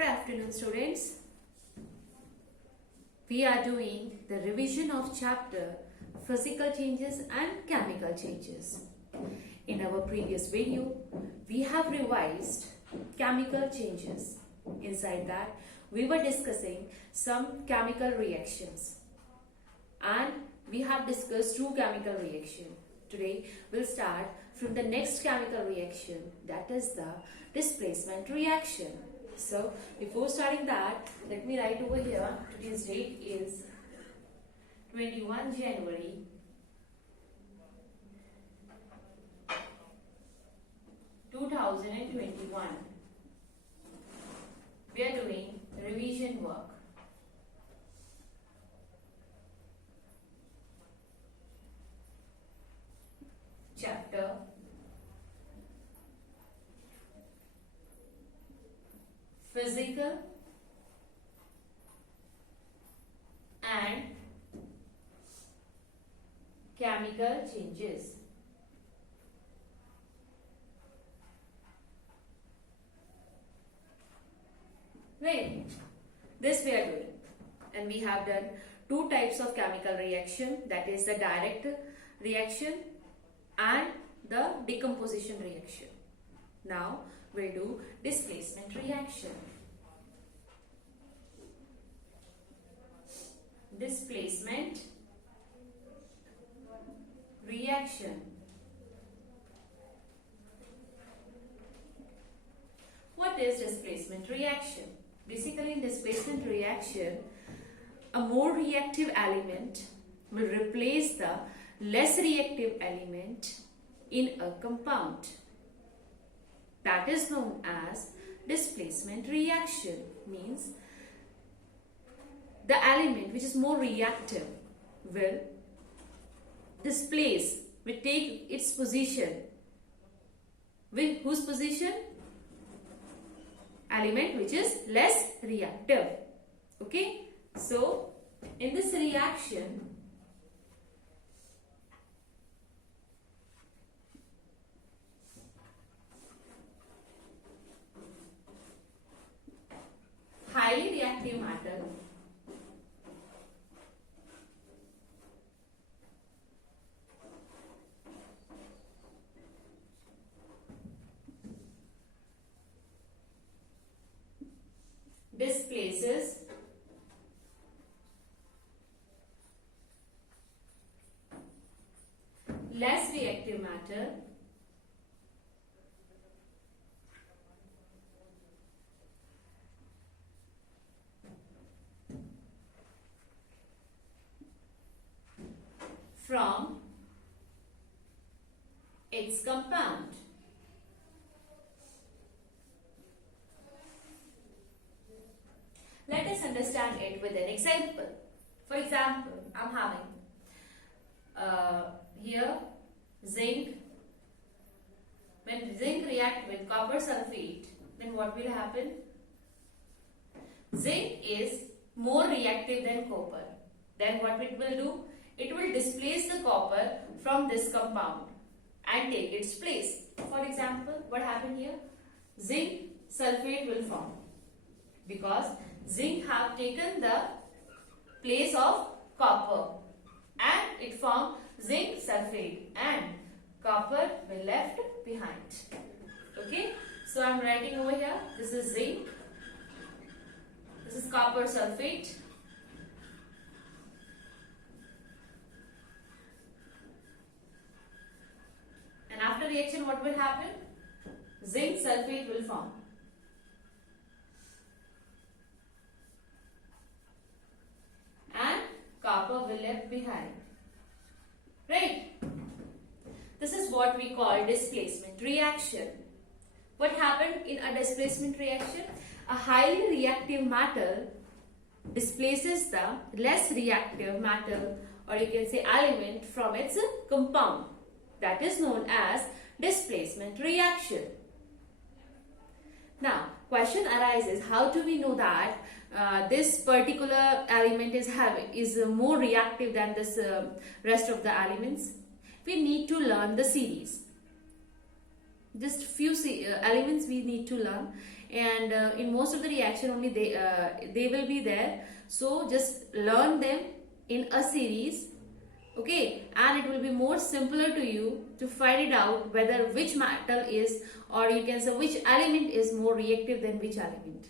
Good afternoon, students. We are doing the revision of chapter Physical Changes and Chemical Changes. In our previous video, we have revised chemical changes. Inside that, we were discussing some chemical reactions. And we have discussed two chemical reactions. Today, we'll start from the next chemical reaction, that is the displacement reaction. So, before starting that, let me write over here, today's date is 21 January 2021. We are doing revision work. Chapter Physical and Chemical Changes. Right, this we are doing, and we have done two types of chemical reaction, that is the direct reaction and the decomposition reaction. Now we'll do displacement reaction. Displacement reaction. What is displacement reaction? Basically, in displacement reaction, a more reactive element will replace the less reactive element in a compound. That is known as displacement reaction. Means the element which is more reactive will displace, will take its position. With whose position? Element which is less reactive. Okay, so in this reaction, highly reactive matter displaces less reactive matter from its compound. Let us understand it with an example. For example, I'm having here zinc. When zinc react with copper sulfate, then what will happen? Zinc is more reactive than copper. Then what it will do? It will displace the copper from this compound and take its place. For example, what happened here? Zinc sulfate will form because zinc have taken the place of copper and it formed zinc sulfate and copper will left behind. Okay, so I'm writing over here, this is zinc, this is copper sulfate, and after reaction what will happen? Zinc sulfate will form. And copper will left behind. Right? This is what we call displacement reaction. What happened in a displacement reaction? A highly reactive matter displaces the less reactive matter, or you can say element, from its compound. That is known as displacement reaction. Now, question arises, how do we know that this particular element is more reactive than this rest of the elements? We need to learn the series. Just few elements we need to learn. and in most of the reaction only they will be there. So just learn them in a series, okay, and it will be more simpler to you to find it out whether which metal is, or you can say which element is more reactive than which element.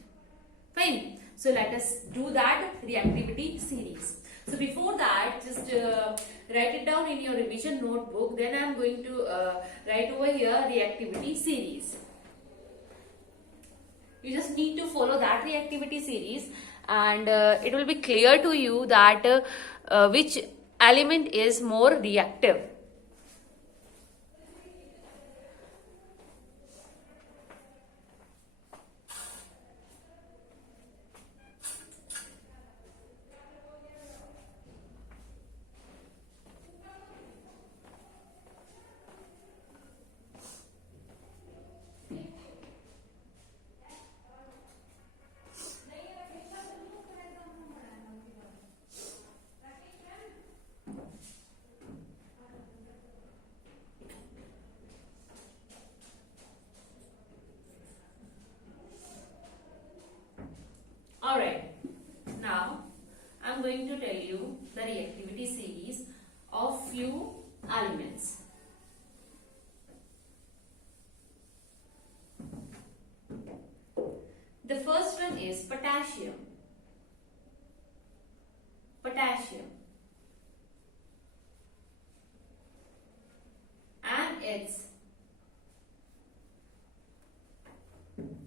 Fine. So let us do that reactivity series. So before that, just write it down in your revision notebook. Then I am going to write over here reactivity series. You just need to follow that reactivity series, and it will be clear to you that which element is more reactive. Alright, now I am going to tell you the reactivity series of few elements. The first one is potassium. Potassium. And its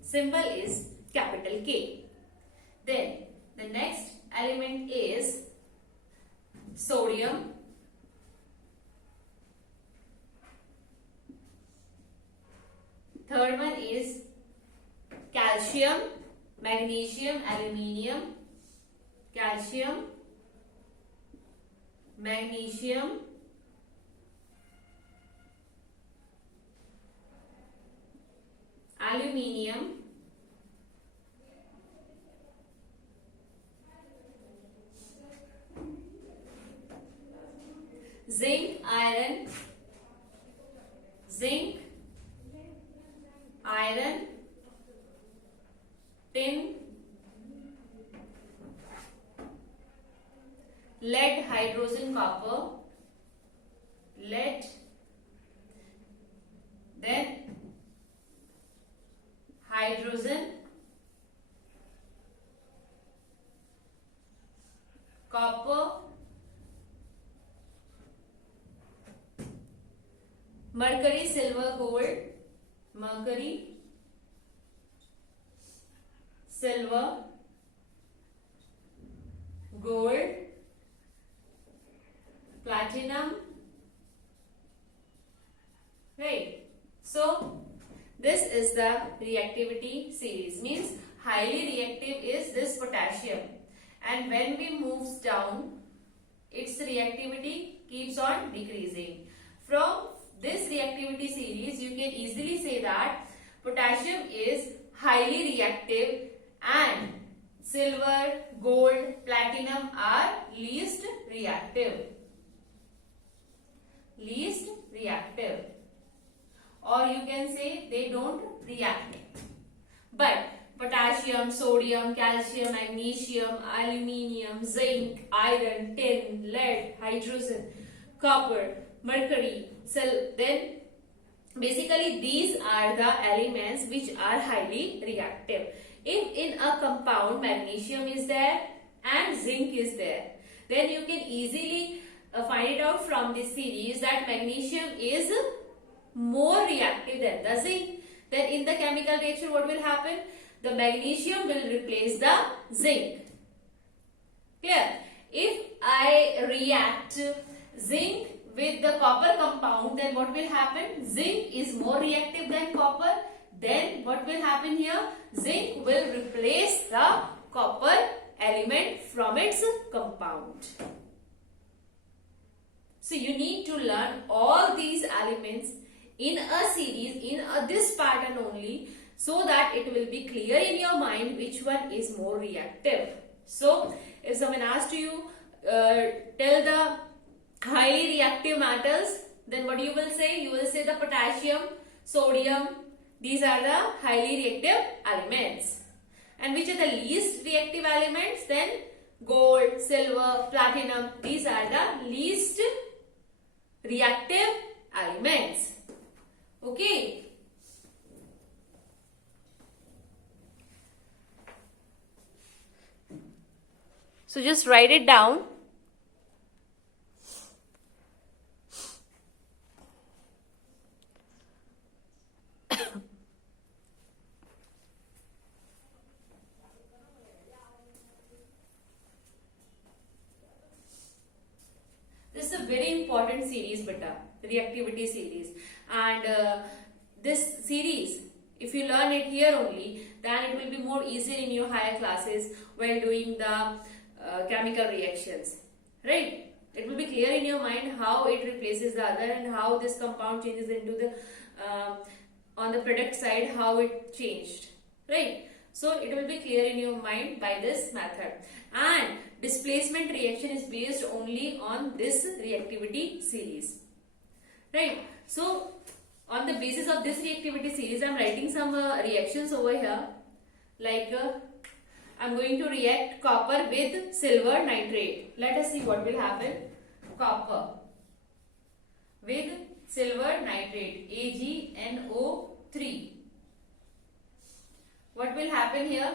symbol is capital K. Then the next element is sodium. Third one is calcium, magnesium, aluminium. Calcium, magnesium, aluminium, zinc, iron, zinc, iron, tin, lead, hydrogen, copper, lead, then hydrogen, copper, mercury, silver, gold, mercury, silver, gold, platinum, right? So this is the reactivity series, means highly reactive is this potassium, and when we moves down, its reactivity keeps on decreasing. From this reactivity series, you can easily say that potassium is highly reactive and silver, gold, platinum are least reactive. Least reactive. Or you can say they don't react. But potassium, sodium, calcium, magnesium, aluminium, zinc, iron, tin, lead, hydrogen, copper, mercury, then basically these are the elements which are highly reactive. If in a compound magnesium is there and zinc is there, then you can easily find it out from this series that magnesium is more reactive than the zinc. Then in the chemical reaction, what will happen? The magnesium will replace the zinc. Clear? If I react zinc with the copper compound, then what will happen? Zinc is more reactive than copper. Then what will happen here? Zinc will replace the copper element from its compound. So you need to learn all these elements in a series, in this pattern only, so that it will be clear in your mind which one is more reactive. So if someone asks you, tell the highly reactive metals, then what you will say? You will say the potassium, sodium, These are the highly reactive elements. And which are the least reactive elements? Then gold, silver, platinum. These are the least reactive elements. Okay. So just write it down. This is a very important series, beta, reactivity series. And this series, if you learn it here only, then it will be more easier in your higher classes while doing the chemical reactions, right? It will be clear in your mind how it replaces the other and how this compound changes into the on the product side, how it changed, right? So it will be clear in your mind by this method. And displacement reaction is based only on this reactivity series, right? So on the basis of this reactivity series, I am writing some reactions over here. Like I am going to react copper with silver nitrate. Let us see what will happen. Copper with silver nitrate, AgNO3. What will happen here?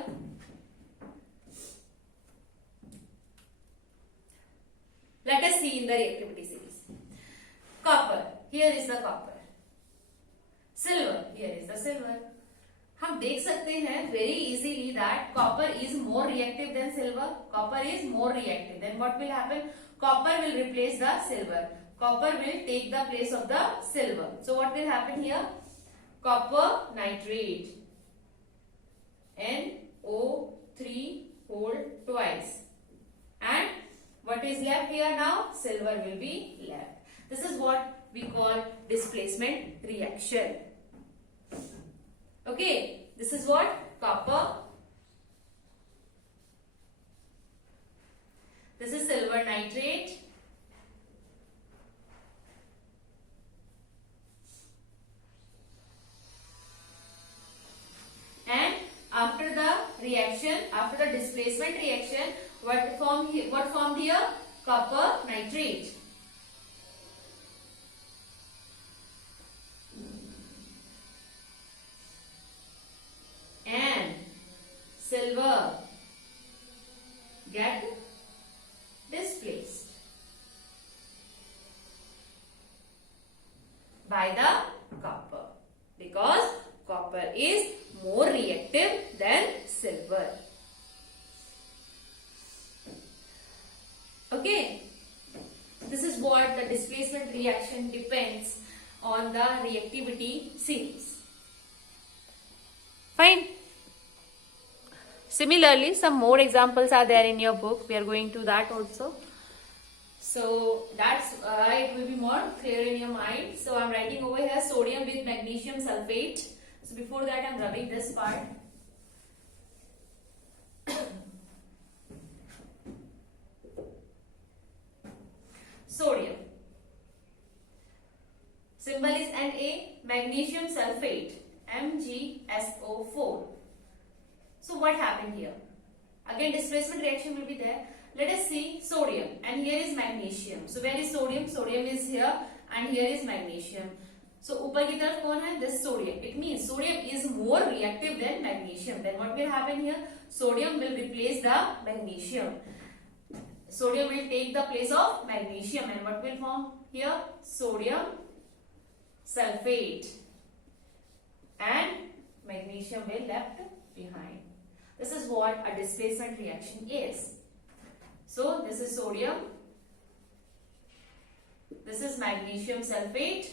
Let us see in the reactivity series. Copper, here is the copper. Silver, here is the silver. हम देख सकते हैं very easily that copper is more reactive than silver. Copper is more reactive. Then what will happen? Copper will replace the silver. Copper will take the place of the silver. So what will happen here? Copper nitrate, NO3 hold twice. And what is left here now? Silver will be left. This is what we call displacement reaction. Okay, this is what? Copper. This is silver nitrate. And after the reaction, after the displacement reaction, what formed here? Copper nitrate. And silver get displaced by the copper, because copper is more reactive than silver. Okay, this is what the displacement reaction depends on the reactivity series. Fine. Similarly, some more examples are there in your book. We are going to that also. So that's it will be more clear in your mind. So I'm writing over here sodium with magnesium sulfate. So before that I'm rubbing this part. Sodium. Symbol is Na. Magnesium sulfate, MgSO4. So what happened here? Again displacement reaction will be there. Let us see sodium, and here is magnesium. So where is sodium? Sodium is here and here is magnesium. So ऊपर की तरफ कौन है? This sodium. It means sodium is more reactive than magnesium. Then what will happen here? Sodium will replace the magnesium. Sodium will take the place of magnesium, and what will form here? Sodium sulfate, and magnesium will left behind. This is what a displacement reaction is. So this is sodium, this is magnesium sulfate,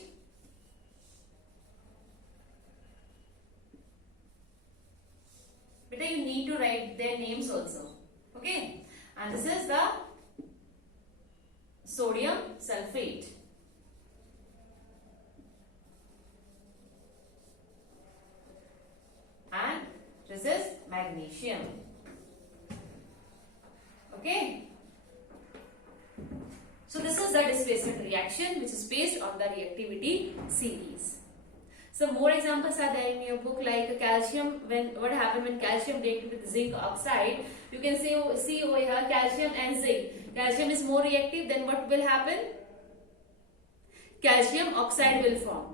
but you need to write their names also. Okay, and this is the sodium sulfate. And this is magnesium. Okay. So this is the displacement reaction which is based on the reactivity series. Some more examples are there in your book, like calcium. What happened when calcium reacted with zinc oxide? You can see over here calcium and zinc. Calcium is more reactive. Then what will happen? Calcium oxide will form.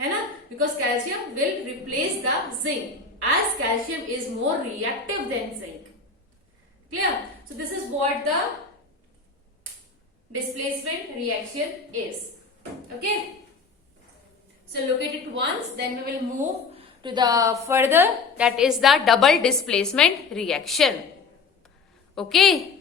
है ना? Because calcium will replace the zinc, as calcium is more reactive than zinc. Clear? So this is what the displacement reaction is. Okay. So look at it once, then we will move to the further, that is the double displacement reaction. Okay.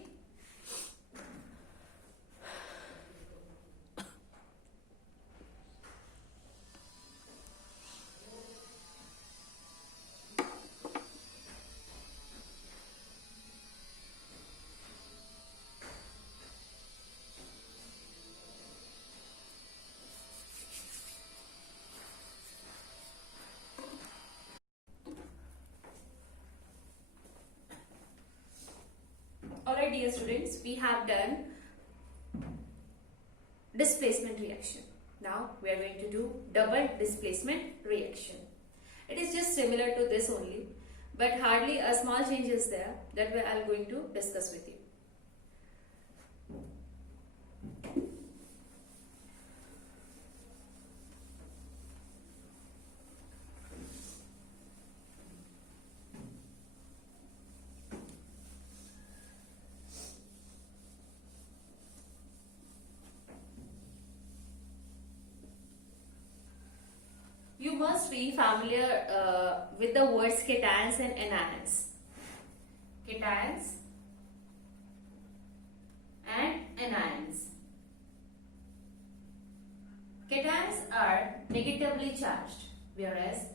Alright dear students, we have done displacement reaction. Now we are going to do double displacement reaction. It is just similar to this only, but hardly a small change is there that I am going to discuss with you. You must be familiar with the words cations and anions. Cations and anions. Cations are negatively charged, whereas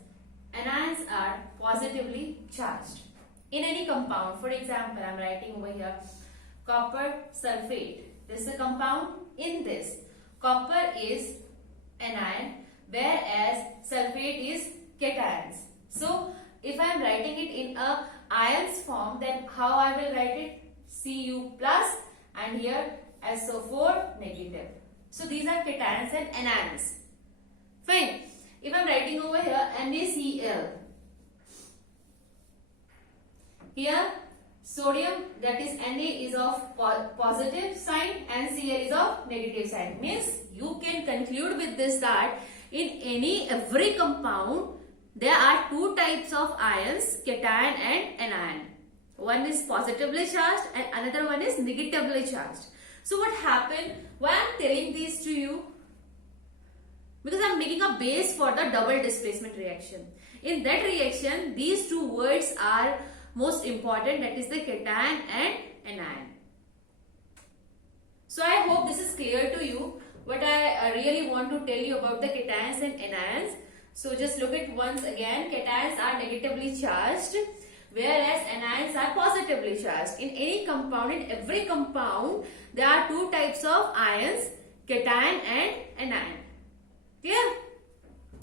anions are positively charged. In any compound, for example, I am writing over here copper sulfate. This is a compound. In this, copper is anion, whereas sulfate is cations. So if I am writing it in a ions form, then how I will write it? Cu plus and here SO4 negative. So these are cations and anions. Fine. If I am writing over here NaCl, here sodium, that is Na, is of positive sign and Cl is of negative sign. Means you can conclude with this that in every compound there are two types of ions, cation and anion. One is positively charged and another one is negatively charged. So what happened? Why I am telling these to you? Because I am making a base for the double displacement reaction. In that reaction, these two words are most important, that is the cation and anion. So I hope this is clear to you. What I really want to tell you about the cations and anions. So just look at once again. Cations are negatively charged, whereas anions are positively charged. In any compound, in every compound, there are two types of ions, cation and anion. Clear?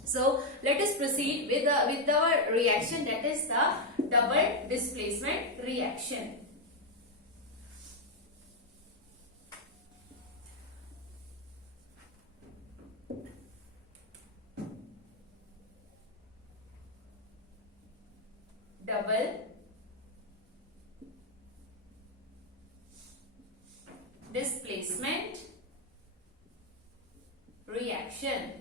So let us proceed with our reaction, that is the double displacement reaction. Double displacement reaction.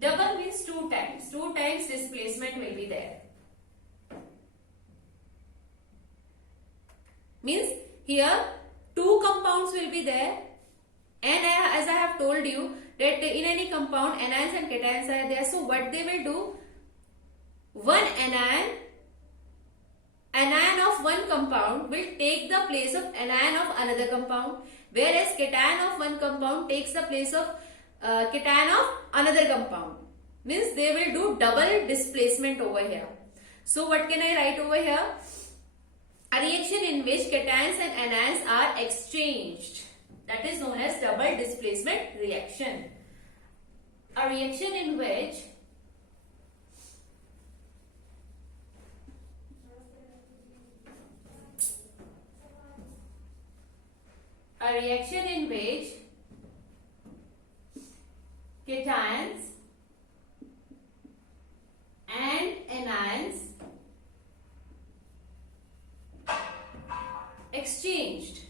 Double means two times. Two times displacement will be there. Means here two compounds will be there, and as I have told you that in any compound anions and cations are there. So what they will do? One anion of one compound will take the place of anion of another compound, whereas cation of one compound takes the place of cation of another compound. Means they will do double displacement over here. So what can I write over here? A reaction in which cations and anions are exchanged, that is known as double displacement reaction. A reaction in which cations and anions exchanged.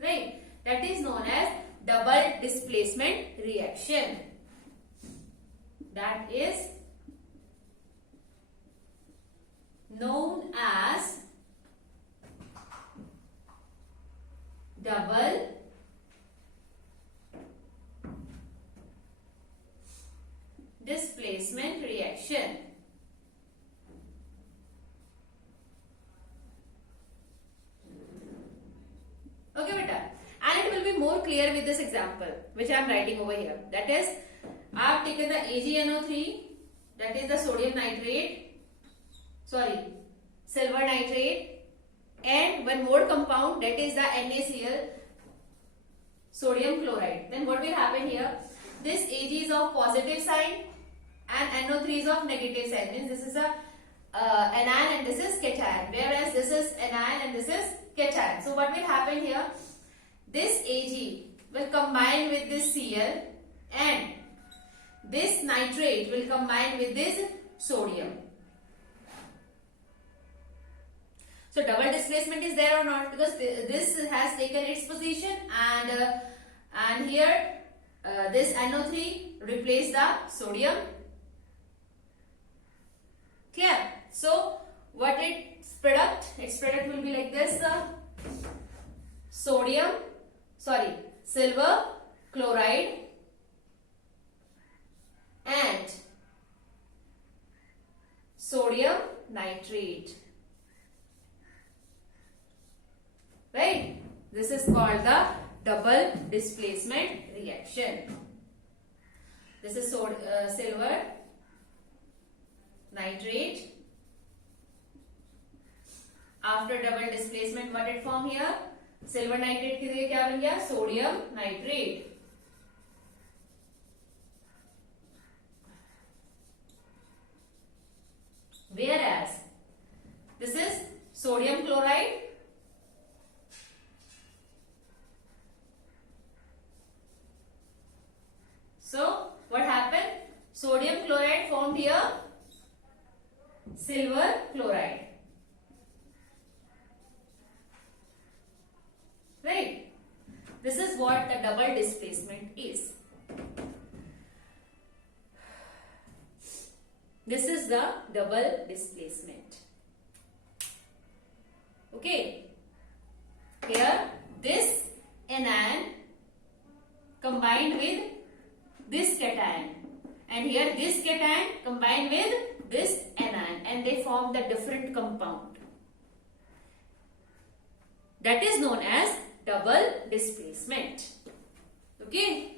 Right? That is known as double displacement reaction. That is known as double displacement reaction. Okay, beta. And it will be more clear with this example, which I am writing over here. That is, I have taken the AgNO3, that is the sodium nitrate, silver nitrate, and one more compound, that is the NaCl, sodium chloride. Then what will happen here? This Ag is of positive sign and NO3 is of negative sign. Means this is a anion and this is cation. Whereas this is anion and this is cation. So what will happen here? This Ag will combine with this Cl and this nitrate will combine with this sodium. So double displacement is there or not? Because this has taken its position and here this NO3 replace the sodium. Clear? So what its product will be like this: silver chloride and sodium nitrate. Right? This is called the double displacement reaction. This is silver nitrate. After double displacement, what it form here? Silver nitrate की जगह क्या बन गया? Sodium nitrate. Whereas this is sodium chloride. So what happened? Sodium chloride formed here silver chloride. Right? This is what the double displacement is. This is the double displacement. Okay. Here this anion combined with this cation, and here this cation combined with this anion, and they form the different compound. That is known as double displacement. Okay.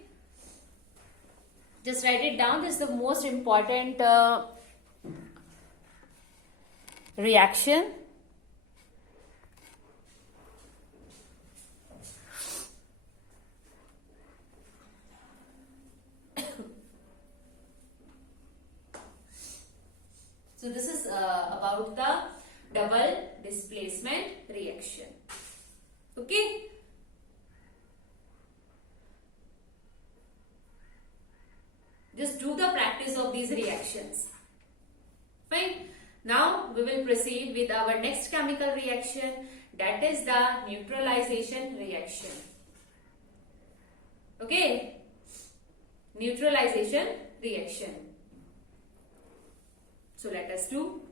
Just write it down. This is the most important reaction. So this is about the double displacement reaction. Okay. Just do the practice of these reactions. Fine. Now we will proceed with our next chemical reaction, that is the neutralization reaction. Okay. Neutralization reaction. So let us do.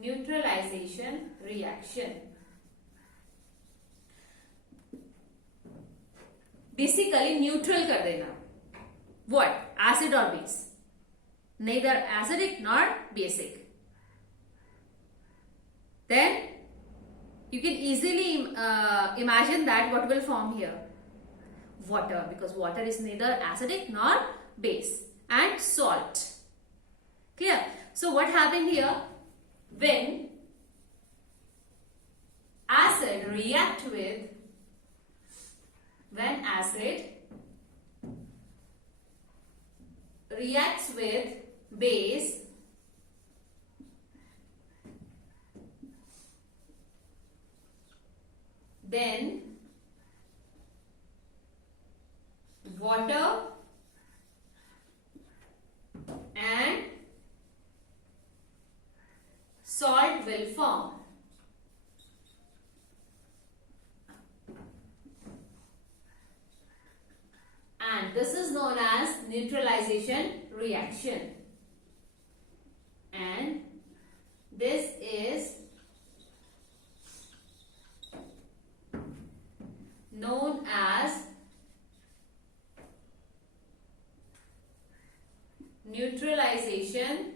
Neutralization reaction. Basically neutral कर देना. What? Acid or base? Neither acidic nor basic. Then you can easily imagine that what will form here? Water, because water is neither acidic nor base, and salt. Clear? So what happened here? When acid reacts with base, then water and salt will form. And this is known as neutralization reaction. And this is known as neutralization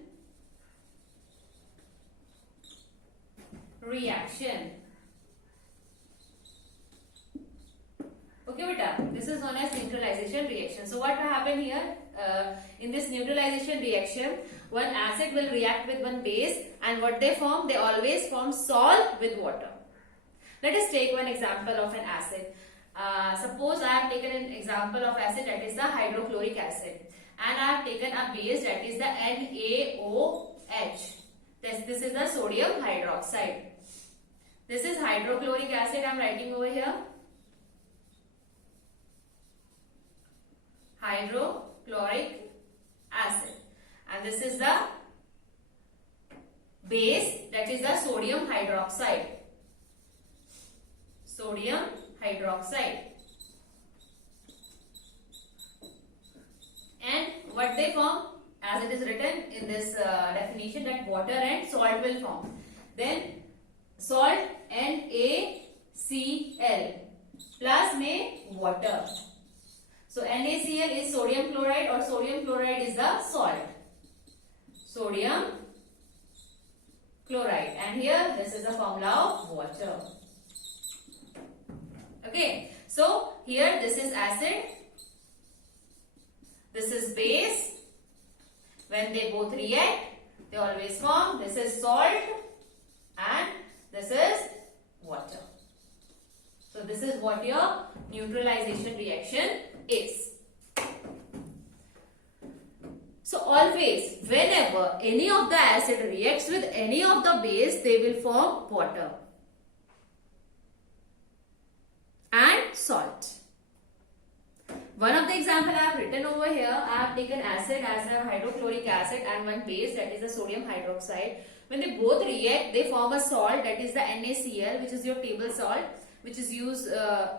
reaction. Okay, beta, this is known as neutralization reaction. So what will happen here? In this neutralization reaction, one acid will react with one base, and what they form? They always form salt with water. Let us take one example of an acid. Suppose I have taken an example of acid, that is the hydrochloric acid, and I have taken a base, that is the NaOH. This is the sodium hydroxide. This is hydrochloric acid I am writing over here. Hydrochloric acid. And this is the base, that is the sodium hydroxide. Sodium hydroxide. And what they form? As it is written in this definition, that water and salt will form. Then salt NaCl plus में water. So NaCl is sodium chloride, or sodium chloride is the salt. Sodium chloride. And here this is the formula of water. Okay. So here this is acid. This is base. When they both react, they always form. This is salt and this is water. So this is what your neutralization reaction is. So always, whenever any of the acid reacts with any of the base, they will form water and salt. One of the example I have written over here, I have taken acid as a hydrochloric acid and one base, that is the sodium hydroxide. When they both react, they form a salt, that is the NaCl, which is your table salt, which is used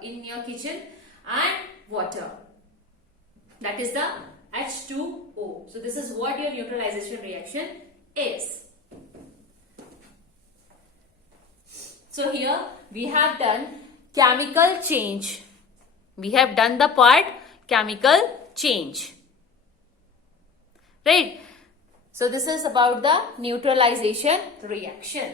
in your kitchen, and water, that is the H2O. So this is what your neutralization reaction is. So here we have done chemical change. We have done the part chemical change. Right? So this is about the neutralization reaction.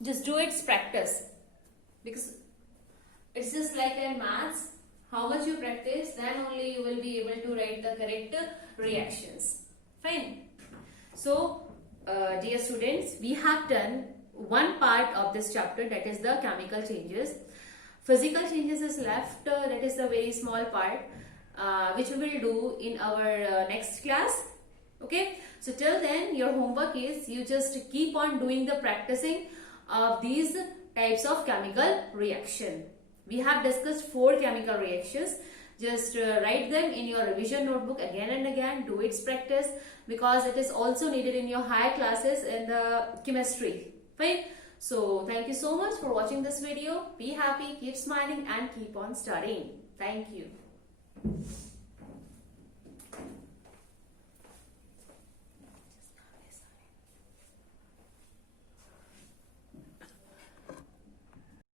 Just do its practice, because it's just like a maths. How much you practice, then only you will be able to write the correct reactions. Fine. So, dear students, we have done one part of this chapter, that is the chemical changes. Physical changes is left, that is the very small part, which we will do in our next class. Okay. So till then, your homework is you just keep on doing the practicing of these types of chemical reaction. We have discussed 4 chemical reactions. Just write them in your revision notebook again and again. Do its practice, because it is also needed in your higher classes in the chemistry. Fine. So thank you so much for watching this video. Be happy, keep smiling, and keep on studying. Thank you.